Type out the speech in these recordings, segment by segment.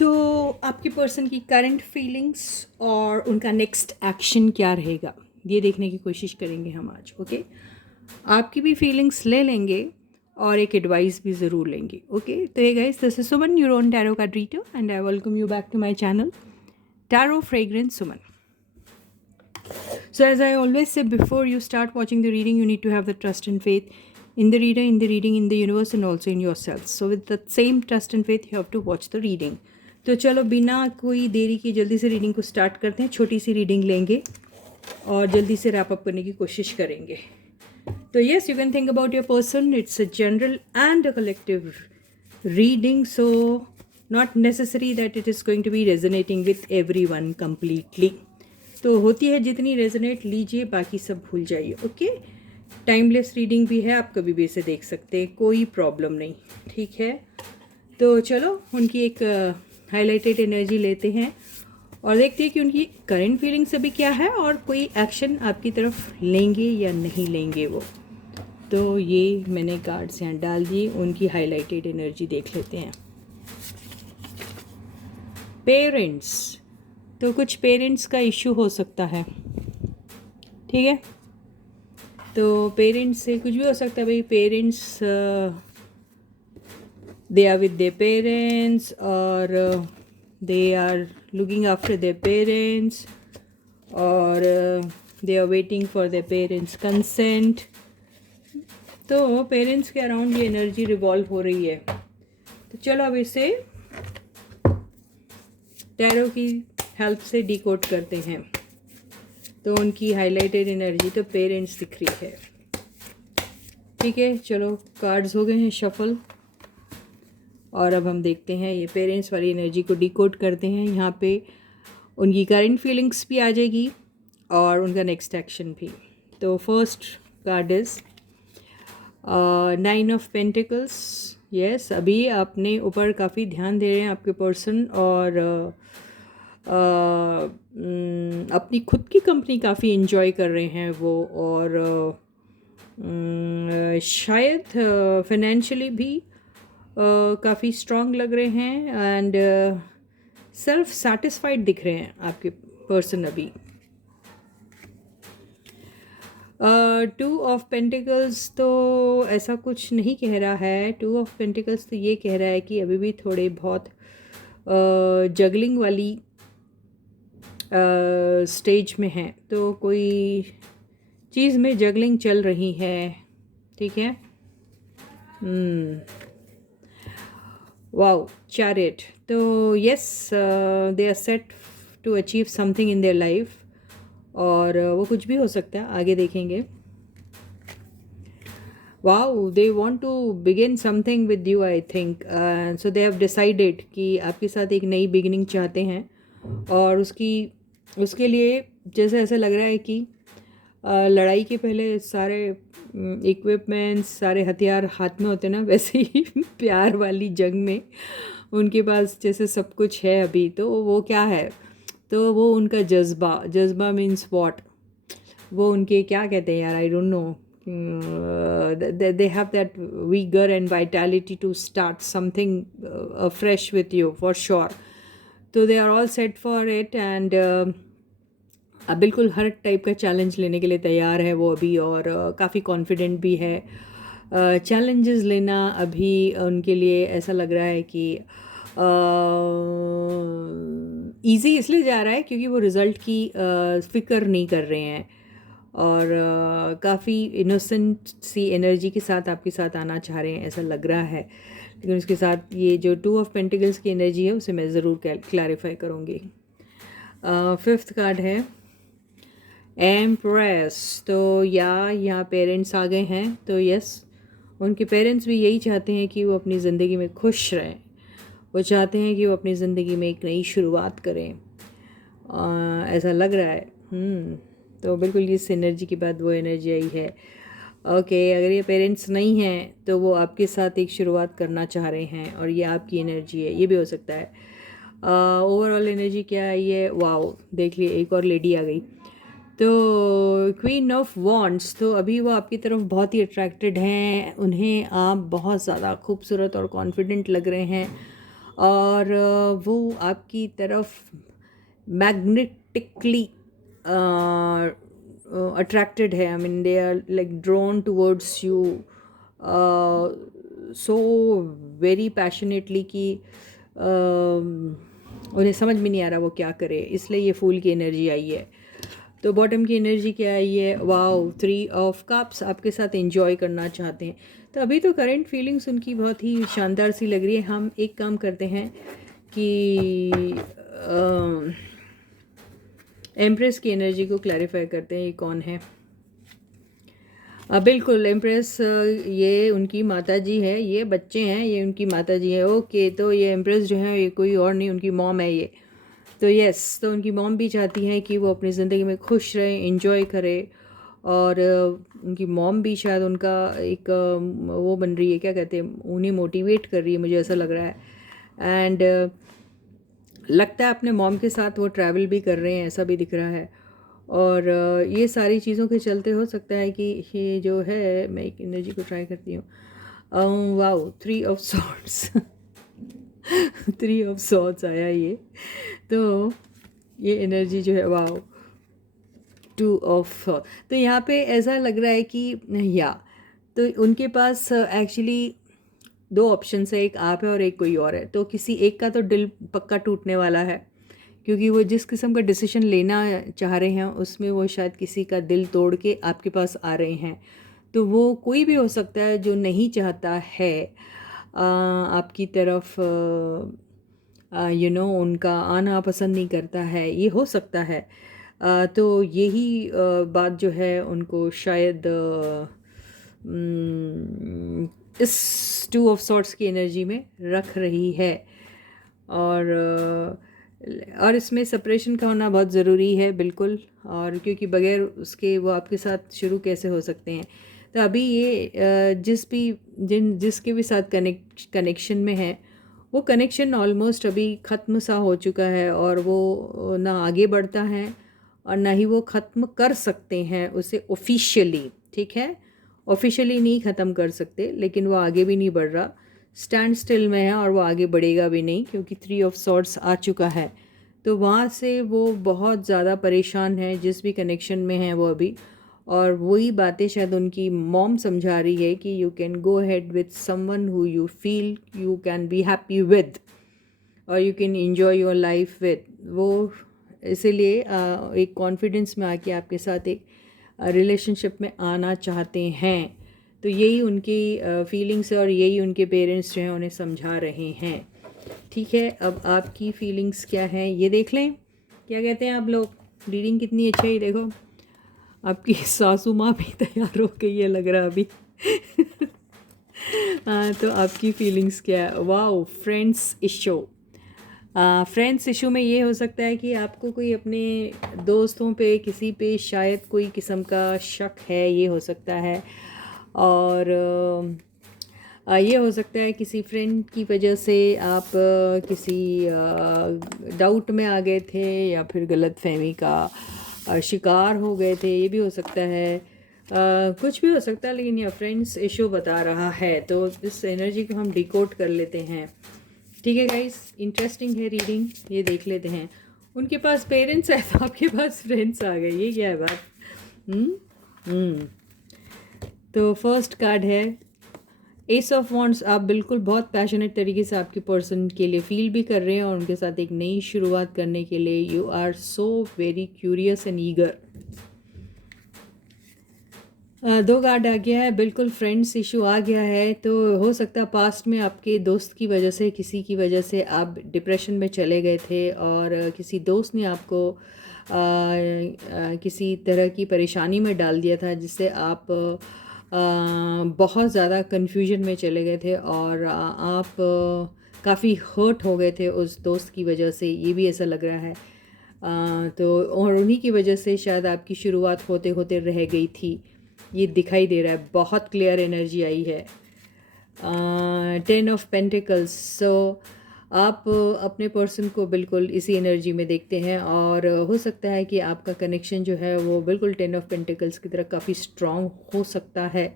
तो आपके पर्सन की करंट फीलिंग्स और उनका नेक्स्ट एक्शन क्या रहेगा, ये देखने की कोशिश करेंगे हम आज। ओके, आपकी भी फीलिंग्स ले लेंगे और एक एडवाइस भी ज़रूर लेंगे। ओके, तो ये guys, this is Suman, your own tarot card reader, and I welcome you back to my channel tarot fragrance Suman. So, as I always say, before you start watching the reading, you need to have the trust and faith in the reader, in the reading, in the universe, and also in yourself. So, with that same trust and faith, you have to watch the reading. तो चलो बिना कोई देरी की जल्दी से reading को start करते हैं। छोटी सी रीडिंग लेंगे और जल्दी से रैप अप करने की कोशिश करेंगे। तो yes, you can think about your person. It's a general and a collective reading, so not necessary that it is going to be resonating with everyone completely. तो होती है जितनी रेजोनेट लीजिए, बाकी सब भूल जाइए. ओके, टाइमलेस रीडिंग भी है, आप कभी भी इसे देख सकते हैं, कोई प्रॉब्लम नहीं. ठीक है, तो चलो उनकी एक हाईलाइटेड एनर्जी लेते हैं और देखते हैं कि उनकी करंट फीलिंग्स अभी क्या है और कोई एक्शन आपकी तरफ लेंगे या नहीं लेंगे वो. तो ये मैंने कार्ड्स यहाँ डाल दिए, उनकी हाईलाइटेड एनर्जी देख लेते हैं. पेरेंट्स, तो कुछ पेरेंट्स का इशू हो सकता है. ठीक है, तो पेरेंट्स से कुछ भी हो सकता है भाई. Parents they are with their parents और they are looking after their parents और they are waiting for their parents consent. तो पेरेंट्स के अराउंड ये एनर्जी रिवॉल्व हो रही है. तो चलो अब इसे टैरो की हेल्प से डिकोड करते हैं. तो उनकी हाईलाइटेड एनर्जी तो पेरेंट्स दिख रही है. ठीक है, चलो कार्ड्स हो गए हैं शफल और अब हम देखते हैं ये पेरेंट्स वाली एनर्जी को डिकोड करते हैं. यहाँ पे उनकी करंट फीलिंग्स भी आ जाएगी और उनका नेक्स्ट एक्शन भी. तो first card is 9 of pentacles. Yes, अभी अपने ऊपर काफ़ी ध्यान दे रहे हैं आपके पर्सन और अपनी खुद की कंपनी काफ़ी इन्जॉय कर रहे हैं वो. और शायद फाइनेंशियली भी काफ़ी स्ट्रांग लग रहे हैं एंड सेल्फ सेटिस्फाइड दिख रहे हैं आपके पर्सन अभी. 2 ऑफ पेंटिकल्स तो ऐसा कुछ नहीं कह रहा है. 2 ऑफ पेंटिकल्स तो ये कह रहा है कि अभी भी थोड़े बहुत जगलिंग वाली स्टेज में है. तो कोई चीज़ में जगलिंग चल रही है. ठीक है, वाओ, चैरियट. तो yes, they are set to achieve something in their life और वो कुछ भी हो सकता है, आगे देखेंगे. Wow, they want to begin something with you I think. So they have decided कि आपके साथ एक नई बिगिनिंग चाहते हैं और उसके लिए जैसे ऐसा लग रहा है कि लड़ाई के पहले सारे इक्विपमेंट्स, सारे हथियार हाथ में होते ना, वैसे ही प्यार वाली जंग में उनके पास जैसे सब कुछ है अभी. तो वो क्या है, तो वो उनका जज्बा मीन्स व्हाट, वो उनके क्या कहते हैं यार, I don't know. They have that vigour and vitality to start something fresh with you for sure. तो they are all set for it and बिल्कुल हर टाइप का चैलेंज लेने के लिए तैयार है वो अभी और काफ़ी कॉन्फिडेंट भी है. चैलेंजेस लेना अभी उनके लिए ऐसा लग रहा है कि ईजी इसलिए जा रहा है क्योंकि वो रिज़ल्ट की फ़िक्र नहीं कर रहे हैं और काफ़ी इनोसेंट सी एनर्जी के साथ आपके साथ आना चाह रहे हैं, ऐसा लग रहा है. लेकिन उसके साथ ये जो 2 ऑफ पेंटिकल्स की एनर्जी है उसे मैं ज़रूर क्लैरिफाई करूँगी. 5th कार्ड है एम्प्रेस. तो यहाँ पेरेंट्स आ गए हैं. तो यस, उनके पेरेंट्स भी यही चाहते हैं कि वो अपनी ज़िंदगी में खुश रहें. वो चाहते हैं कि वो अपनी ज़िंदगी में एक नई शुरुआत करें, ऐसा लग रहा है. तो बिल्कुल इस एनर्जी के बाद वो एनर्जी आई है. ओके, अगर ये पेरेंट्स नहीं हैं तो वो आपके साथ एक शुरुआत करना चाह रहे हैं और ये आपकी एनर्जी है, ये भी हो सकता है. ओवरऑल एनर्जी क्या है ये, वाओ, देख लिए एक और लेडी आ गई. तो क्वीन ऑफ वॉन्ड्स, तो अभी वो आपकी तरफ बहुत ही अट्रैक्टेड हैं. उन्हें आप बहुत ज़्यादा खूबसूरत और कॉन्फिडेंट लग रहे हैं और वो आपकी तरफ मैग्नेटिकली attracted है. I mean they are like drawn towards you so very passionately कि उन्हें समझ में नहीं आ रहा वो क्या करे, इसलिए ये फूल की एनर्जी आई है. तो बॉटम की एनर्जी क्या आई है? वाओ, 3 ऑफ कप्स आपके साथ एंजॉय करना चाहते हैं. तो अभी तो करंट फीलिंग्स उनकी बहुत ही शानदार सी लग रही है. हम एक काम करते हैं कि एम्प्रेस की एनर्जी को क्लैरिफाई करते हैं. ये कौन है? बिल्कुल एम्प्रेस, ये उनकी माता जी है. ये बच्चे हैं, ये उनकी माता जी है. ओके, तो ये एम्प्रेस जो है ये कोई और नहीं, उनकी मॉम है ये. तो यस, तो उनकी मॉम भी चाहती हैं कि वो अपनी ज़िंदगी में खुश रहे, एंजॉय करे. और उनकी मॉम भी शायद उनका एक वो बन रही है, क्या कहते हैं, उन्हें मोटिवेट कर रही है, मुझे ऐसा लग रहा है. एंड लगता है अपने मॉम के साथ वो ट्रैवल भी कर रहे हैं, ऐसा भी दिख रहा है. और ये सारी चीज़ों के चलते हो सकता है कि ये जो है, मैं एक एनर्जी को ट्राई करती हूँ. Wow, 3 of swords 3 of swords आया ये. तो ये एनर्जी जो है, वाओ, 2 ऑफ. तो यहाँ पे ऐसा लग रहा है कि या तो उनके पास एक्चुअली 2 ऑप्शंस है, एक आप है और एक कोई और है. तो किसी एक का तो दिल पक्का टूटने वाला है, क्योंकि वो जिस किस्म का डिसीजन लेना चाह रहे हैं उसमें वो शायद किसी का दिल तोड़ के आपके पास आ रहे हैं. तो वो कोई भी हो सकता है जो नहीं चाहता है आपकी तरफ, उनका आना पसंद नहीं करता है, ये हो सकता है. तो यही बात जो है उनको शायद इस 2 ऑफ सॉर्ट्स की एनर्जी में रख रही है. और इसमें सेपरेशन का होना बहुत ज़रूरी है, बिल्कुल. और क्योंकि बगैर उसके वो आपके साथ शुरू कैसे हो सकते हैं. तो अभी ये जिसके भी साथ कनेक्शन में है, वो कनेक्शन ऑलमोस्ट अभी ख़त्म सा हो चुका है. और वो ना आगे बढ़ता है और ना ही वो ख़त्म कर सकते हैं उसे ऑफिशियली. ठीक है, ऑफिशियली नहीं ख़त्म कर सकते, लेकिन वो आगे भी नहीं बढ़ रहा, स्टैंड स्टिल में है. और वो आगे बढ़ेगा भी नहीं, क्योंकि 3 ऑफ सॉर्ड्स आ चुका है. तो वहाँ से वो बहुत ज़्यादा परेशान है जिस भी कनेक्शन में है वो अभी. और वही बातें शायद उनकी मॉम समझा रही है कि you can go ahead with someone who you feel you can be happy with, और you can enjoy your life with. वो इसीलिए एक कॉन्फिडेंस में आके आपके साथ एक रिलेशनशिप में आना चाहते हैं. तो यही उनकी फीलिंग्स है और यही उनके पेरेंट्स जो हैं उन्हें समझा रहे हैं. ठीक है, अब आपकी फीलिंग्स क्या हैं ये देख लें. क्या कहते हैं आप लोग? रीडिंग कितनी अच्छी है, देखो. आपकी सासू माँ भी तैयार हो गई है लग रहा अभी. तो आपकी फीलिंग्स क्या है? Wow, friends issue. Friends issue में ये हो सकता है कि आपको कोई अपने दोस्तों पे, किसी पे शायद कोई किस्म का शक है, ये हो सकता है. और ये हो सकता है किसी फ्रेंड की वजह से आप किसी डाउट में आ गए थे, या फिर गलतफहमी का शिकार हो गए थे, ये भी हो सकता है. कुछ भी हो सकता है, लेकिन यह फ्रेंड्स इशू बता रहा है. तो इस एनर्जी को हम डिकोड कर लेते हैं. ठीक है गाइस, इंटरेस्टिंग है रीडिंग, ये देख लेते हैं. उनके पास पेरेंट्स है तो आपके पास फ्रेंड्स आ गए, ये क्या है बात? तो फर्स्ट कार्ड है एस ऑफ वॉन्ड्स. आप बिल्कुल बहुत पैशनेट तरीके से आपके पर्सन के लिए फील भी कर रहे हैं और उनके साथ एक नई शुरुआत करने के लिए you are so very curious and eager. 2 card आ गया है, बिल्कुल फ्रेंड्स इशू आ गया है. तो हो सकता है पास्ट में आपके दोस्त की वजह से, किसी की वजह से आप डिप्रेशन में चले गए थे और किसी दोस्त ने आपको किसी तरह की परेशानी में डाल दिया था, जिससे आप बहुत ज़्यादा कन्फ्यूजन में चले गए थे और आप काफ़ी हर्ट हो गए थे उस दोस्त की वजह से, ये भी ऐसा लग रहा है. तो और उन्हीं की वजह से शायद आपकी शुरुआत होते होते रह गई थी, ये दिखाई दे रहा है. बहुत क्लियर एनर्जी आई है. 10 ऑफ पेंटिकल्स. सो आप अपने पर्सन को बिल्कुल इसी एनर्जी में देखते हैं और हो सकता है कि आपका कनेक्शन जो है वो बिल्कुल 10 ऑफ पेंटिकल्स की तरह काफ़ी स्ट्रॉन्ग हो सकता है.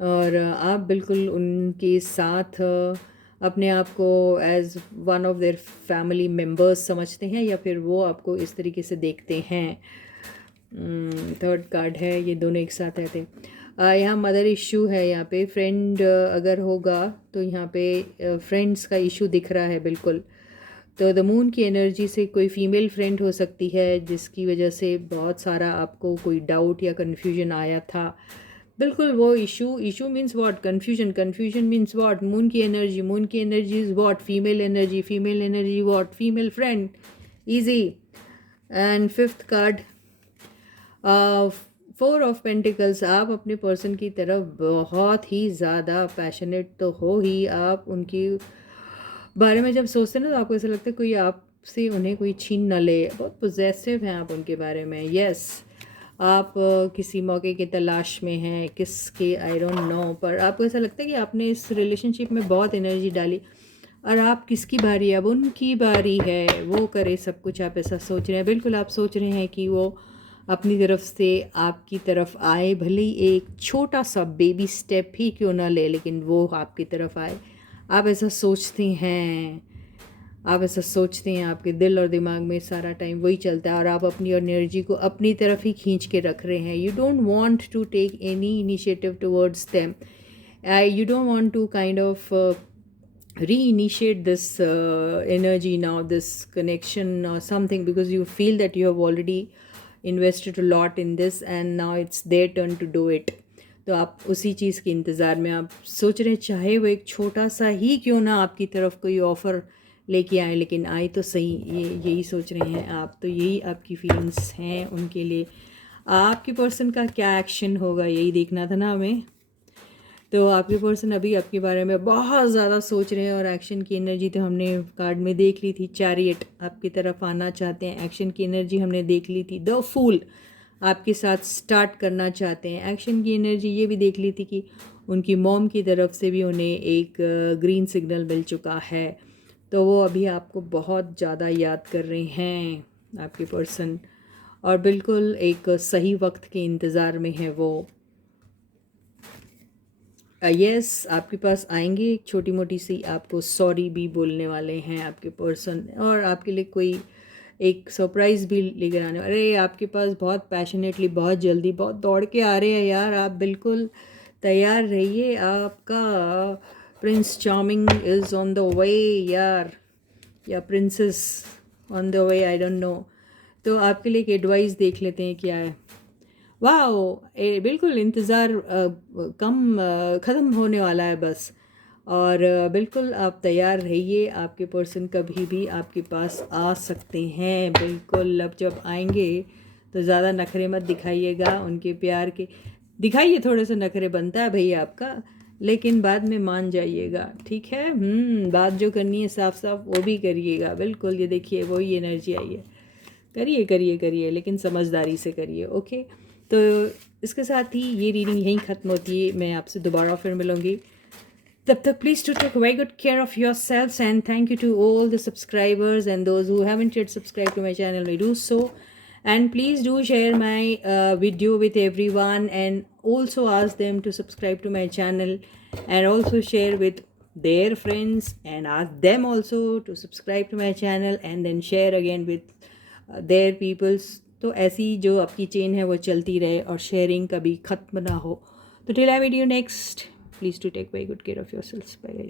और आप बिल्कुल उनके साथ अपने आप को as one of their family members समझते हैं, या फिर वो आपको इस तरीके से देखते हैं। थर्ड कार्ड है, ये दोनों एक साथ रहते हैं। यहाँ मदर इशू है, यहाँ पे फ्रेंड अगर होगा तो यहाँ पे फ्रेंड्स का इशू दिख रहा है बिल्कुल। तो द मून की एनर्जी से कोई फीमेल फ्रेंड हो सकती है जिसकी वजह से बहुत सारा आपको कोई डाउट या कन्फ्यूजन आया था। बिल्कुल वो issue means what, confusion means what, moon की energy is what, female energy what, female friend, easy. And fifth card, 4 of pentacles. आप अपने पर्सन की तरफ बहुत ही ज़्यादा पैशनेट तो हो ही, आप उनकी बारे में जब सोचते हैं ना तो आपको ऐसा लगता है कोई आपसे उन्हें कोई छीन न ले, बहुत पोजेसिव हैं आप उनके बारे में। यस, आप किसी मौके की तलाश में हैं, किसके आई डोंट नो, पर आपको ऐसा लगता है कि आपने इस रिलेशनशिप में बहुत एनर्जी डाली और आप किसकी बारी है, अब उनकी बारी है, वो करे सब कुछ, आप ऐसा सोच रहे हैं। बिल्कुल आप सोच रहे हैं कि वो अपनी तरफ से आपकी तरफ आए, भले ही एक छोटा सा बेबी स्टेप ही क्यों ना ले, लेकिन वो आपकी तरफ आए। आप ऐसा सोचते हैं, आपके दिल और दिमाग में सारा टाइम वही चलता है और आप अपनी एनर्जी को अपनी तरफ ही खींच के रख रहे हैं। You don't want to take any initiative towards them, you don't want to kind of reinitiate this energy now, this connection or something, because you feel that you have already invested a lot in this and now it's their turn to do it. तो आप उसी चीज़ के इंतज़ार में आप सोच रहे हैं, चाहे वो एक छोटा सा ही क्यों ना आपकी तरफ कोई ऑफ़र लेके आए, लेकिन आए तो सही, यही सोच रहे हैं आप। तो यही आपकी फीलिंग्स हैं उनके लिए। आपके पर्सन का क्या एक्शन होगा यही देखना था ना हमें। तो आपके पर्सन अभी आपके बारे में बहुत ज़्यादा सोच रहे हैं और एक्शन की एनर्जी तो हमने कार्ड में देख ली थी, चैरियट आपकी तरफ आना चाहते हैं। एक्शन की एनर्जी हमने देख ली थी, द फूल आपके साथ स्टार्ट करना चाहते हैं। एक्शन की एनर्जी ये भी देख ली थी कि उनकी मॉम की तरफ से भी उन्हें एक ग्रीन सिग्नल मिल चुका है, तो वो अभी आपको बहुत ज़्यादा याद कर रहे हैं आपके पर्सन, और बिल्कुल एक सही वक्त के इंतज़ार में है वो। यस, आपके पास आएंगे, एक छोटी मोटी सी आपको सॉरी भी बोलने वाले हैं आपके पर्सन, और आपके लिए कोई एक सरप्राइज़ भी लेकर आने। अरे आपके पास बहुत पैशनेटली, बहुत जल्दी, बहुत दौड़ के आ रहे हैं यार, आप बिल्कुल तैयार रहिए, आपका Prince charming is on the way यार, या princess on the way, I don't no. तो आपके लिए एक एडवाइस देख लेते हैं क्या है। वाओ, बिल्कुल इंतज़ार ख़त्म होने वाला है बस, और बिल्कुल आप तैयार रहिए, आपके पर्सन कभी भी आपके पास आ सकते हैं। बिल्कुल अब जब आएंगे तो ज़्यादा नखरे मत दिखाइएगा, उनके प्यार के दिखाइए, थोड़े से नखरे बनता है भैया आपका, लेकिन बाद में मान जाइएगा, ठीक है। बात जो करनी है साफ साफ वो भी करिएगा। बिल्कुल ये देखिए वही एनर्जी आई है, करिए करिए करिए, लेकिन समझदारी से करिए, ओके। तो इसके साथ ही ये रीडिंग यहीं ख़त्म होती है, मैं आपसे दोबारा फिर मिलूँगी, तब तक please to take very good care of yourself, and thank you to all the subscribers and those who haven't yet subscribe to my channel, we do so, and please do share my video with everyone, and also ask them to subscribe to my channel, and also share with their friends and ask them also to subscribe to my channel, and then share again with their peoples। तो ऐसी जो आपकी chain है वो चलती रहे और sharing कभी ख़त्म ना हो। तो till I meet you next, please to take very good care of yourself, bye guys.